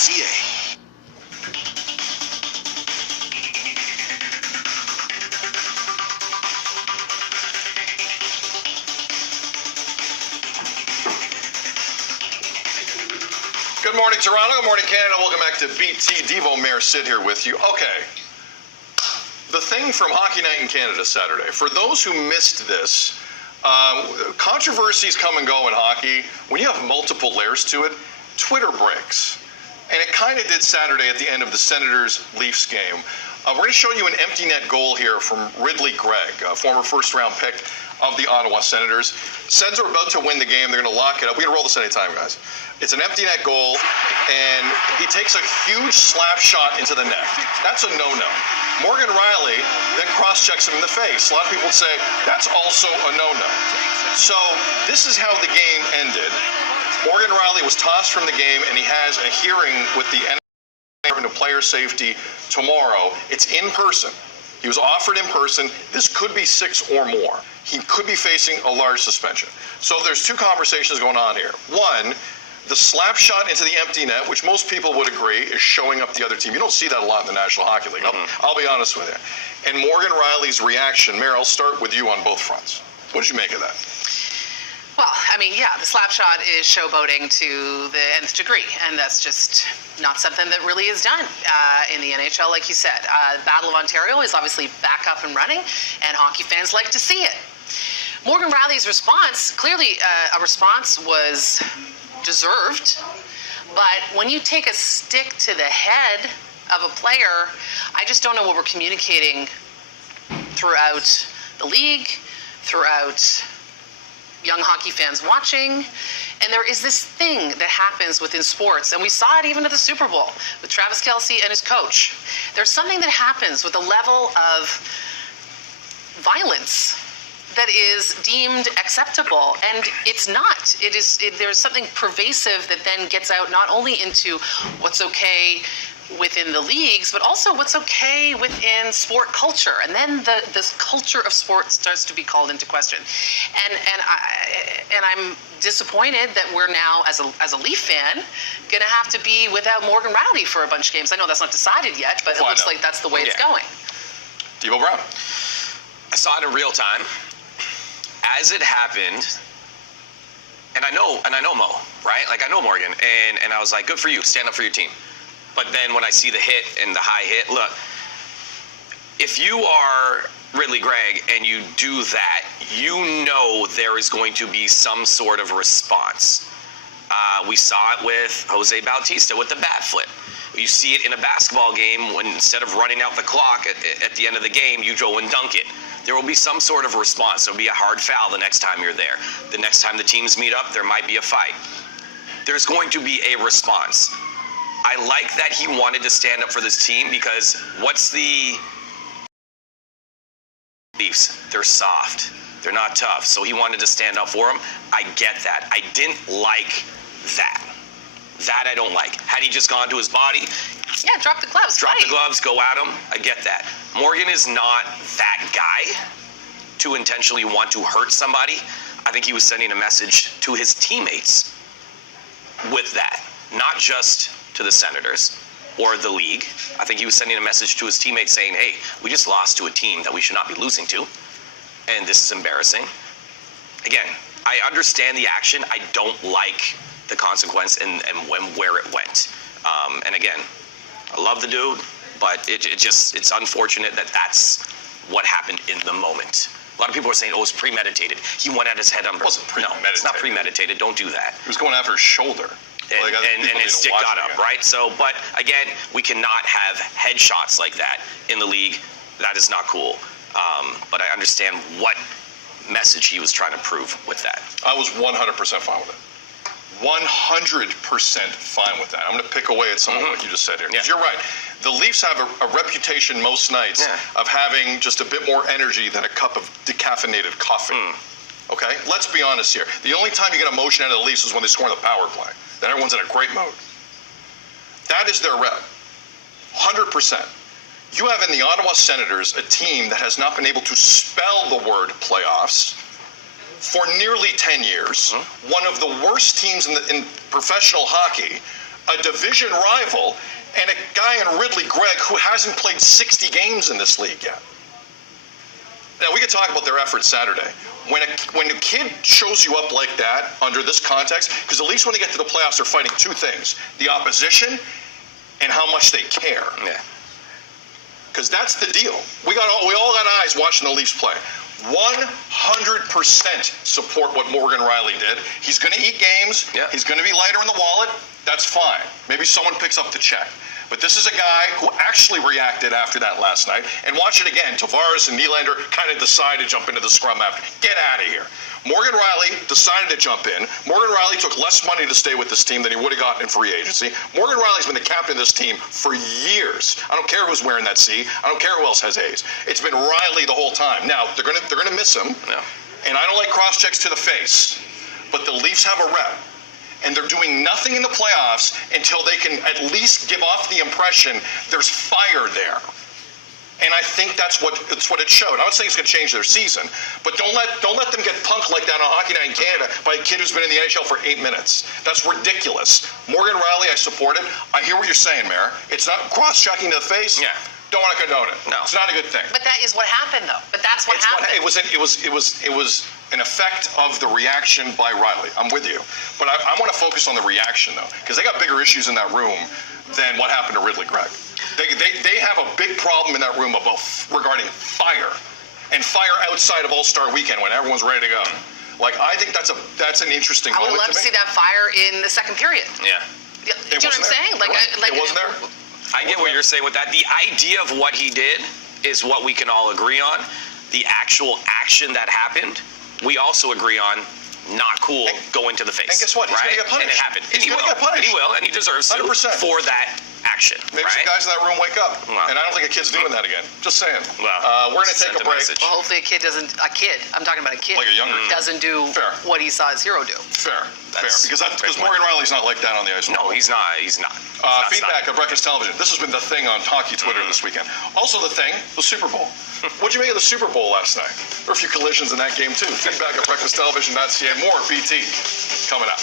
Good morning, Toronto. Good morning, Canada. Welcome back to BT. Devo Mayor Sid here with you. Okay. The thing from Hockey Night in Canada Saturday. For those who missed this, controversies come and go in hockey. When you have multiple layers to it, Twitter breaks. And it kind of did Saturday at the end of the Senators-Leafs game. We're going to show you an empty net goal here from Ridley Gregg, a former first-round pick of the Ottawa Senators. Sens are about to win the game. They're going to lock it up. We can roll this anytime, guys. It's an empty net goal, and he takes a huge slap shot into the net. That's a no-no. Morgan Riley then cross-checks him in the face. A lot of people would say that's also a no-no. So this is how the game ended. Morgan Riley was tossed from the game, and he has a hearing with the Department of Player Safety tomorrow. It's in person. He was offered in person. This could be 6 or more. He could be facing a large suspension. So there's two conversations going on here. One, the slap shot into the empty net, which most people would agree is showing up the other team. You don't see that a lot in the National Hockey League. I'll be honest with you. And Morgan Riley's reaction, Mayor, I'll start with you on both fronts. What did you make of that? Well, I mean, yeah, the slap shot is showboating to the nth degree, and that's just not something that really is done in the NHL, like you said. Battle of Ontario is obviously back up and running, and hockey fans like to see it. Morgan Riley's response, clearly a response was deserved, but when you take a stick to the head of a player, I just don't know what we're communicating throughout the league, throughout young hockey fans watching. And there is this thing that happens within sports, and we saw it even at the Super Bowl with Travis Kelce and his coach. There's something that happens with the level of violence that is deemed acceptable, and it's not. There's something pervasive that then gets out not only into what's okay within the leagues, but also what's okay within sport culture. And then this culture of sport starts to be called into question. And I'm disappointed that we're now, as a Leaf fan, going to have to be without Morgan Riley for a bunch of games. I know that's not decided yet, but it looks like that's the way it's going. Devo Brown. I saw it in real time. As it happened, and I know Mo, right? Like, I know Morgan, and I was like, good for you, stand up for your team. But then when I see the hit and the high hit, look, if you are Ridley Gregg and you do that, you know there is going to be some sort of response. We saw it with Jose Bautista with the bat flip. You see it in a basketball game when instead of running out the clock at the end of the game, you go and dunk it. There will be some sort of response. There will be a hard foul the next time you're there. The next time the teams meet up, there might be a fight. There's going to be a response. I like that he wanted to stand up for this team because what's the Leafs? They're soft. They're not tough. So he wanted to stand up for them. I get that. I didn't like that. That I don't like. Had he just gone to his body, yeah, drop the gloves. Drop the gloves, go at him. I get that. Morgan is not that guy to intentionally want to hurt somebody. I think he was sending a message to his teammates with that, not just to the Senators or the league. I think he was sending a message to his teammates saying, hey, we just lost to a team that we should not be losing to, and this is embarrassing. Again, I understand the action. I don't like the consequence and where it went. And again, I love the dude, but it's unfortunate that that's what happened in the moment. A lot of people are saying, oh, it's premeditated. He went at his head on. It wasn't premeditated. No, it's not premeditated. Don't do that. He was going after his shoulder. And his stick got up, right? So, but again, we cannot have headshots like that in the league. That is not cool. But I understand what message he was trying to prove with that. I was 100% fine with it. 100% fine with that. I'm going to pick away at some of what you just said here. Because you're right. The Leafs have a reputation most nights of having just a bit more energy than a cup of decaffeinated coffee. Okay? Let's be honest here. The only time you get emotion out of the Leafs is when they score in the power play. Then everyone's in a great mode. That is their rep. 100%. You have in the Ottawa Senators a team that has not been able to spell the word playoffs for nearly 10 years. One of the worst teams in professional hockey a division rival, and a guy in Ridley Gregg who hasn't played 60 games in this league yet. Now, we could talk about their effort Saturday. When a kid shows you up like that under this context, because at least when they get to the playoffs, they're fighting two things: the opposition and how much they care. Yeah. Because that's the deal. We all got eyes watching the Leafs play. 100% support what Morgan Riley did. He's going to eat games. Yeah. He's going to be lighter in the wallet. That's fine. Maybe someone picks up the check. But this is a guy who actually reacted after that last night. And watch it again. Tavares and Nylander kind of decided to jump into the scrum after. Get out of here. Morgan Riley decided to jump in. Morgan Riley took less money to stay with this team than he would have gotten in free agency. Morgan Riley's been the captain of this team for years. I don't care who's wearing that C. I don't care who else has A's. It's been Riley the whole time. Now, they're gonna miss him. Yeah. And I don't like cross checks to the face. But the Leafs have a rep. And they're doing nothing in the playoffs until they can at least give off the impression there's fire there. And I think that's what it showed. I would say it's going to change their season, but don't let them get punked like that on Hockey Night in Canada by a kid who's been in the NHL for 8 minutes. That's ridiculous. Morgan Riley, I support it. I hear what you're saying, Mayor. It's not cross-checking to the face. Yeah. Don't want to condone it. No. It's not a good thing. But that is what happened, though. But that's what happened. It was an effect of the reaction by Riley. I'm with you, but I want to focus on the reaction though, because they got bigger issues in that room than what happened to Ridley Gregg. They have a big problem in that room regarding fire, and fire outside of All-Star Weekend when everyone's ready to go. Like, I think that's an interesting I would moment love to me. see that fire in the second period. Yeah. Do you know what I'm saying? It wasn't there. I get what you're saying with that. The idea of what he did is what we can all agree on. The actual action that happened, we also agree on. Not cool. Go into the face. And guess what? He's right? gonna get punished. And it happened. He's gonna get punished. And he will, and he deserves to 100%. for that action. Maybe some right? guys in that room wake up, Wow. and I don't think a kid's doing that again. Just saying. Wow. We're gonna take Sent a break. message. Well, hopefully I'm talking about a kid. Like a younger kid. Doesn't do Fair. what he saw his hero do. Fair. That's Because a great point. Morgan Riley's not like that on the ice. No, he's not. He's not. Feedback at Breakfast Television. This has been the thing on hockey Twitter this weekend. Also the thing, the Super Bowl. What'd you make of the Super Bowl last night? There were a few collisions in that game too. Feedback at breakfasttelevision.ca. More BT coming up.